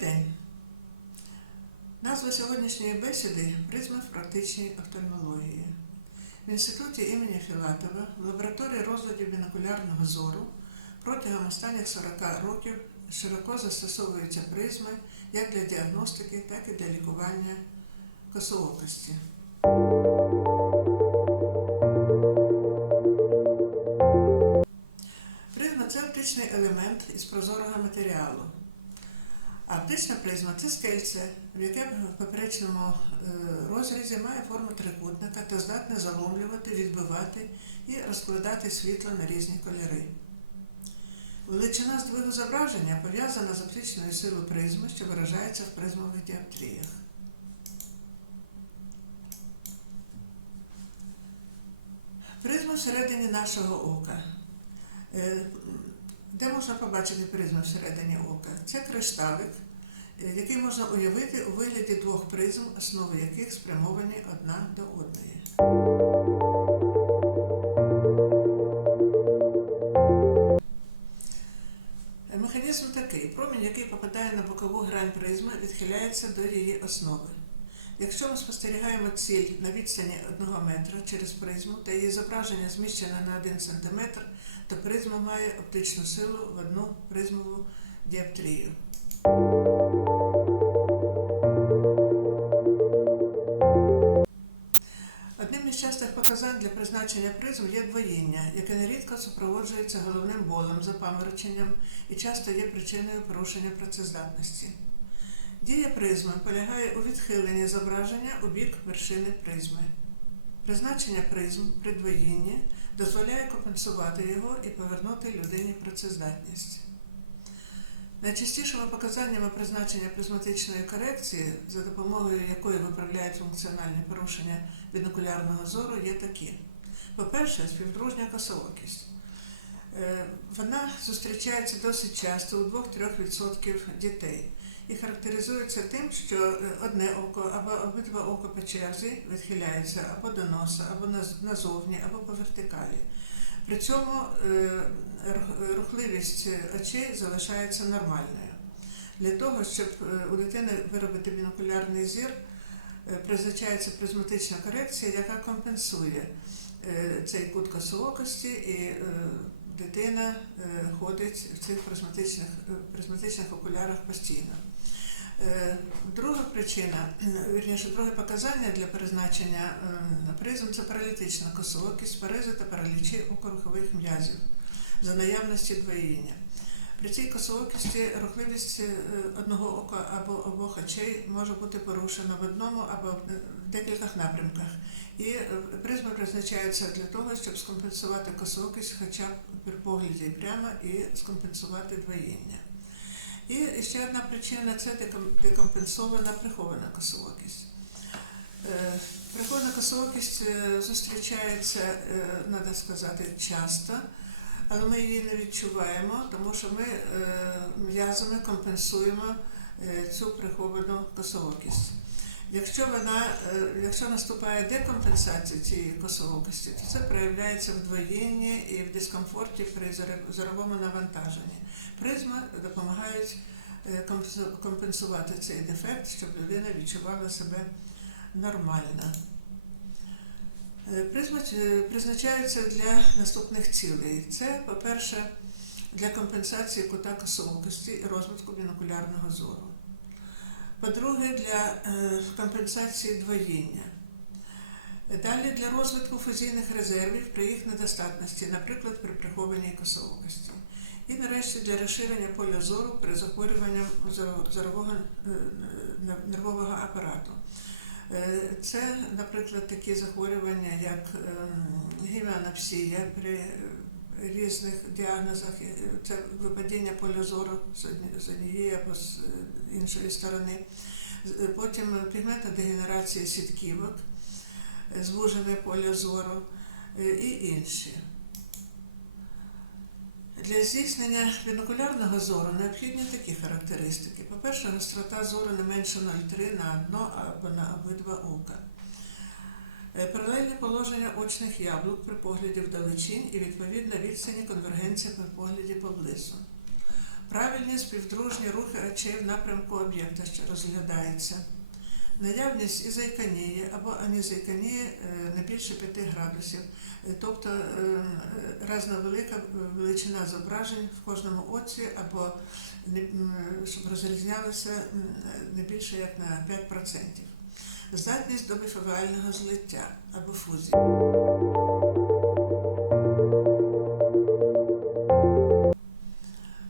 день. Назва сьогоднішньої бесіди призма в практичній офтальмології. В інституті імені Філатова в лабораторії розладів бінокулярного зору протягом останніх 40 років широко застосовуються призми як для діагностики, так і для лікування косоокості. Призма це оптичний елемент із прозорого матеріалу. А оптична призма це скельце, в яке в поперечному е, розрізі має форму трикутника та здатне заломлювати, відбивати і розкладати світло на різні кольори. Величина здвигу зображення пов'язана з оптичною силою призми, що виражається в призмових діоптріях. Призма всередині нашого ока. Де можна побачити призму всередині ока? Це кришталик, е, який можна уявити у вигляді двох призм, основи яких спрямовані одна до одної. Е, Механізм такий: промінь, який попадає на бокову грань призми, відхиляється до її основи. Якщо ми спостерігаємо ціль на відстані 1 метра через призму та її зображення зміщене на 1 см, то призма має оптичну силу в одну призмову діоптрію. Одним із частих показань для призначення призм є двоїння, яке нерідко супроводжується головним болем, запамороченням і часто є причиною порушення працездатності. Дія призми полягає у відхиленні зображення у бік вершини призми. Призначення призм при двоїнні дозволяє компенсувати його і повернути людині працездатність. Найчастішими показаннями призначення призматичної корекції, за допомогою якої виправляють функціональні порушення бінокулярного зору, є такі. По-перше, співдружня косоокість. Е, Вона зустрічається досить часто у 2-3% дітей і характеризується тим, що е, одне око або обидва ока по черзі відхиляються або до носа, або назовні, або по вертикалі. При цьому е, рухливість очей залишається нормальною. Для того, щоб е, у дитини виробити бінокулярний зір, призначається призматична корекція, яка компенсує цей кут косоокості, і дитина ходить в цих призматичних, призматичних окулярах постійно. Е, Друга причина, вірніше, друге показання для призначення е, призм це паралітична косоокість, парези та паралічі окорухових м'язів за наявності двоїння. При цій косоокісті рухливість е, одного ока або обох очей може бути порушена в одному або в декількох напрямках. І е, призми призначаються для того, щоб скомпенсувати косоокість хоча б при погляді прямо і скомпенсувати двоїння. І ще одна причина це декомпенсована прихована косоокість. Е, Прихована косоокість е, зустрічається, треба сказати, часто, але ми її не відчуваємо, тому що ми е, м'язами компенсуємо цю приховану косоокість. Якщо вона, е, якщо наступає декомпенсація цієї косоокості, то це проявляється в двоєнні і в дискомфорті при зоровому навантаженні. Призми допомагають е, компенсувати цей дефект, щоб людина відчувала себе нормально. Е, Призма призначаються для наступних цілей. Це, по-перше, для компенсації кута косоокості і розвитку бінокулярного зору. По-друге, для е, компенсації двоїння. Далі для розвитку фузійних резервів при їх недостатності, наприклад, при прихованій косоокості. І нарешті для розширення поля зору при захворюванні зоро- зорового е, е, нервового апарату. Це, наприклад, такі захворювання, як ем, геміанапсія при різних діагнозах, Е, це випадіння поля зору з однієї або з е, іншої сторони. Е, Потім пігментна дегенерація сітківок, звужене поле зору і інші. Для здійснення бінокулярного зору необхідні такі характеристики. По-перше, гострота зору не менше 0,3 на одно або на обидва ока. Е, Паралельне положення очних яблук при погляді вдалечінь і відповідна відстані конвергенція при погляді поблизу. правильні співдружні рухи очей в напрямку об'єкта, що розглядається, наявність ізоіконії або анізоіконії е, не більше 5 градусів, Е, тобто різна велика величина зображень в кожному оці, або щоб розрізнялося не більше як на 5%. Здатність до біфавіального злиття або фузії.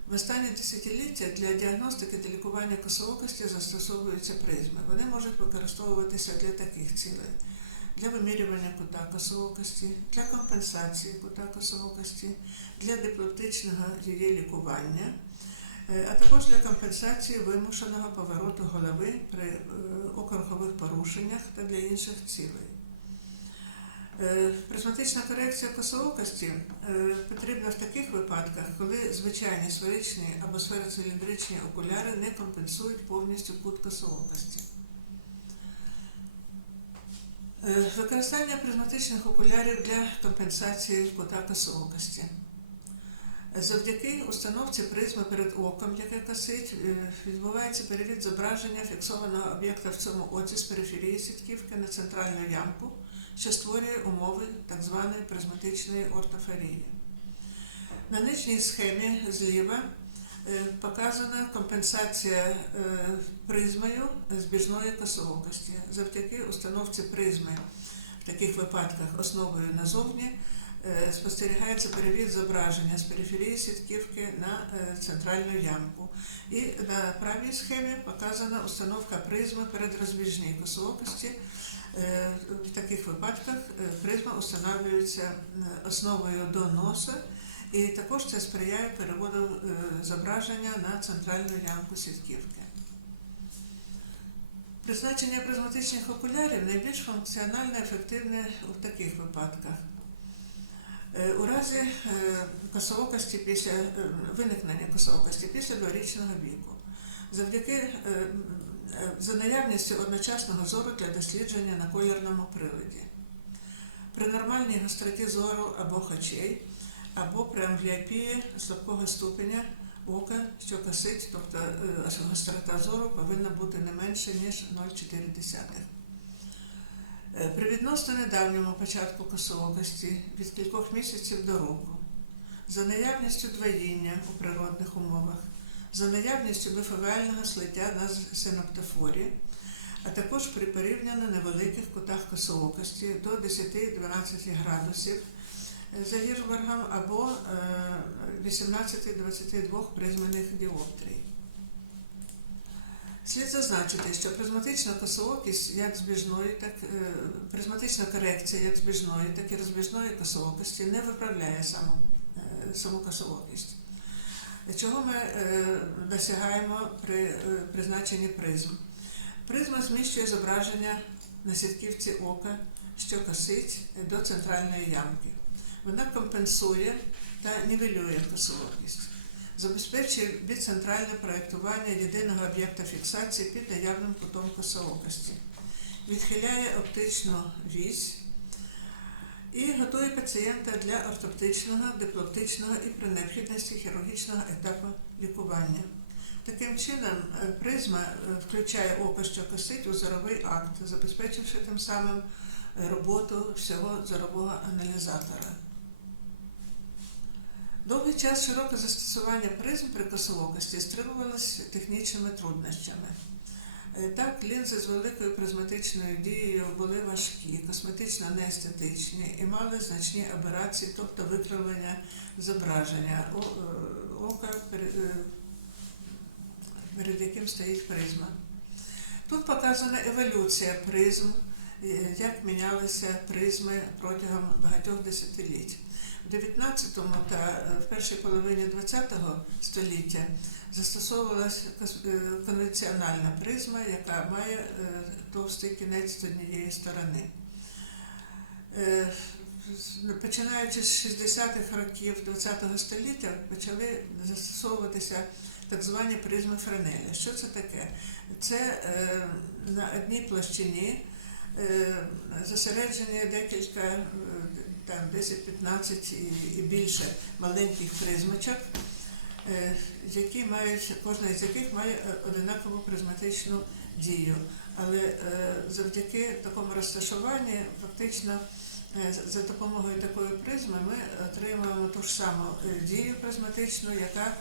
В останні десятиліття для діагностики та лікування косоокості застосовуються призми. Вони можуть використовуватися для таких цілей: для вимірювання кута косоокості, для компенсації кута косоокості, для диплептичного її лікування, а також для компенсації вимушеного повороту голови при е, окоргових порушеннях та для інших цілей. Е, Призматична корекція косоокості е, потрібна в таких випадках, коли звичайні сферичні або сфероциліндричні окуляри не компенсують повністю кут косоокості. Е, Використання призматичних окулярів для компенсації кута косоокості. Завдяки установці призми перед оком, яке косить, е, відбувається перевід зображення фіксованого об'єкта в цьому оці з периферії сітківки на центральну ямку, що створює умови так званої призматичної ортофорії. На нижній схемі зліва е, показана компенсація е, призмою збіжної косоокості. Завдяки установці призми в таких випадках основою назовні спостерігається перевід зображення з периферії сітківки на е, центральну ямку. І на правій схемі показана установка призми перед розбіжній косоокості. Е, В таких випадках е, призма встановлюється е, основою до носа, і також це сприяє переводу е, зображення на центральну ямку сітківки. Призначення призматичних окулярів найбільш функціонально ефективне у таких випадках. Е, У разі е, косоокості після е, виникнення косоокості після дворічного віку, завдяки за наявністю одночасного зору для дослідження на колірному приладі, при нормальній гостроті зору або очей, або при амбліопії слабкого ступеня ока, що косить, тобто гострота зору повинна бути не менше, ніж 0,4. Е, При відносно недавньому початку косоокості від кількох місяців до року, за наявністю двоїння у природних умовах, за наявністю бифавіального слиття на синоптофорі, а також при порівняно невеликих кутах косоокості до 10-12 градусів е, за Гіршбергом або е, 18-22 призмених діоптрій. Слід зазначити, що призматична косоокість як збіжної, так е, призматична корекція як збіжної, так і розбіжної косоокості не виправляє саму, е, саму косоокість. Чого ми е, досягаємо при призначенні призм? Призма зміщує зображення на сітківці ока, що косить до центральної ямки. Вона компенсує та нівелює косоокість забезпечує біцентральне проєктування єдиного об'єкта фіксації під наявним кутом косоокості, відхиляє оптичну вісь і готує пацієнта для ортоптичного, диплоптичного і при необхідності хірургічного етапу лікування. Таким чином, е, призма е, включає око, що косить у зоровий акт, забезпечивши тим самим е, роботу всього зорового аналізатора. Довгий час широке застосування призм при косоокості стримувалося технічними труднощами. Е, Так, лінзи з великою призматичною дією були важкі, косметично неестетичні і мали значні аберації, тобто викривлення зображення е, ока, перед, е, яким стоїть призма. Тут показана еволюція призм, як мінялися призми протягом багатьох десятиліть. В 19 та е, в першій половині 20 століття застосовувалася е, конвенціональна призма, яка має е, товстий кінець з однієї сторони. Починаючи з 60-х років ХХ століття почали застосовуватися так звані призми Френеля. Що це таке? Це на одній площині зосереджені декілька там 10-15 і, більше маленьких призмочок, е, які мають, кожна із яких має е, одинакову призматичну дію. Але е, завдяки такому розташуванні, фактично, за допомогою такої призми ми отримуємо ту ж саму дію призматичну, яка,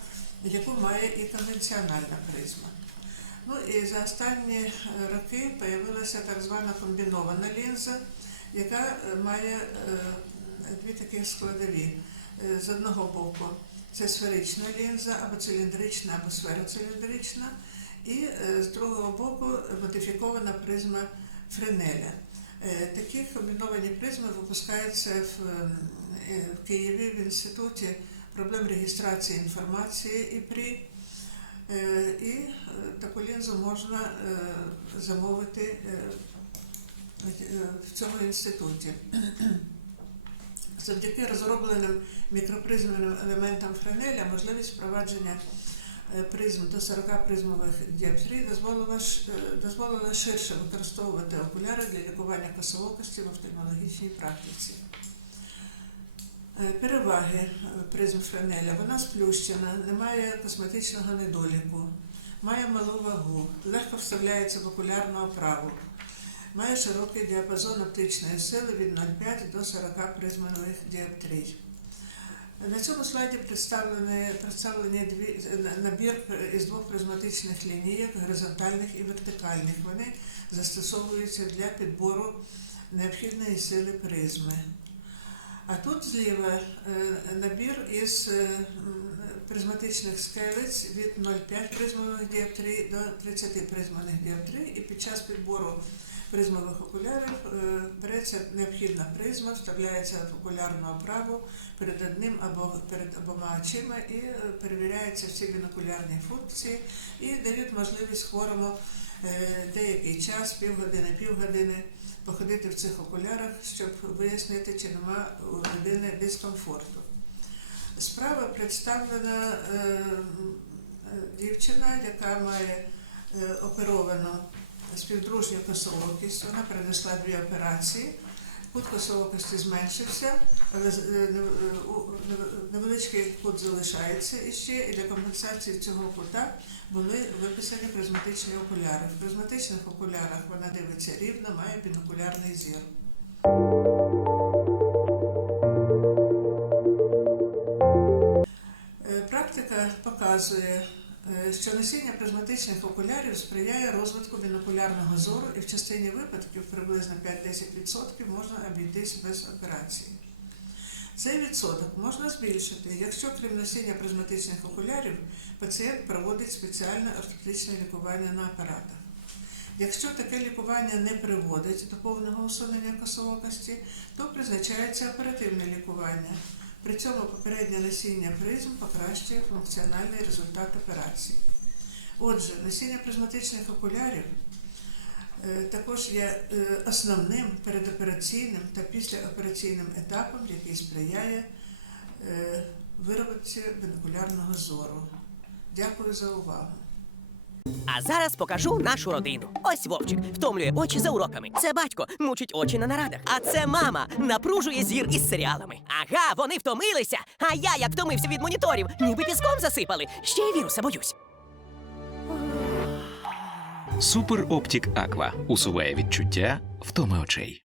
яку має і конвенціональна призма. Ну і за останні роки з'явилася так звана комбінована лінза, яка має дві такі складові. Е, З одного боку це сферична лінза, або циліндрична, або сфероциліндрична, і е, з другого боку модифікована призма Френеля. Е, Такі комбіновані призми випускаються в, е, в Києві в інституті проблем реєстрації інформації ІПРІ. Е, І таку лінзу можна замовити в цьому інституті. Завдяки розробленим мікропризменим елементам Френеля можливість впровадження е, призм до 40 призмових дозволила, е, дозволила ширше використовувати окуляри для лікування косоокості в офтальмологічній практиці. Е, Переваги призм Френеля. Вона сплющена, не має косметичного недоліку, має малу вагу, легко вставляється в окулярну оправу, має широкий діапазон оптичної сили від 0,5 до 40 призмових діоптрій. На цьому слайді представлені, представлені дві, набір із двох призматичних лінійок, горизонтальних і вертикальних. Вони застосовуються для підбору необхідної сили призми. А тут зліва е, набір із е, призматичних скелець від 0,5 призмових діоптрій до 30 призмових діоптрій, і під час підбору призмових окулярів е, береться необхідна призма, вставляється в окулярну оправу перед одним або перед обома очима і е, перевіряються всі бінокулярні функції і дають можливість хворому е, деякий час, півгодини, півгодини походити в цих окулярах, щоб вияснити, чи нема у людини дискомфорту. Справа представлена дівчина, яка має оперовану співдружню косоокість. Вона перенесла дві операції. Кут косоокості зменшився, але е, е, невеличкий кут залишається іще, і для компенсації цього кута були виписані призматичні окуляри. В призматичних окулярах вона дивиться рівно, має бінокулярний зір. Е, Практика показує, що носіння призматичних окулярів сприяє розвитку бінокулярного зору і в частині випадків приблизно 5-10% можна обійтись без операції. Цей відсоток можна збільшити, якщо крім носіння призматичних окулярів пацієнт проводить спеціальне ортопедичне лікування на апаратах. Якщо таке лікування не приводить до повного усунення косоокості, то призначається оперативне лікування. При цьому попереднє носіння призм покращує функціональний результат операції. Отже, носіння призматичних окулярів е, також є е, основним передопераційним та післяопераційним етапом, який сприяє е, виробці бінокулярного зору. Дякую за увагу. А зараз покажу нашу родину. Ось Вовчик втомлює очі за уроками. Це батько мучить очі на нарадах. А це мама напружує зір із серіалами. Ага, вони втомилися. А я як втомився від моніторів, ніби піском засипали. Ще й віруса боюсь. Супер Оптік Аква усуває відчуття втоми очей.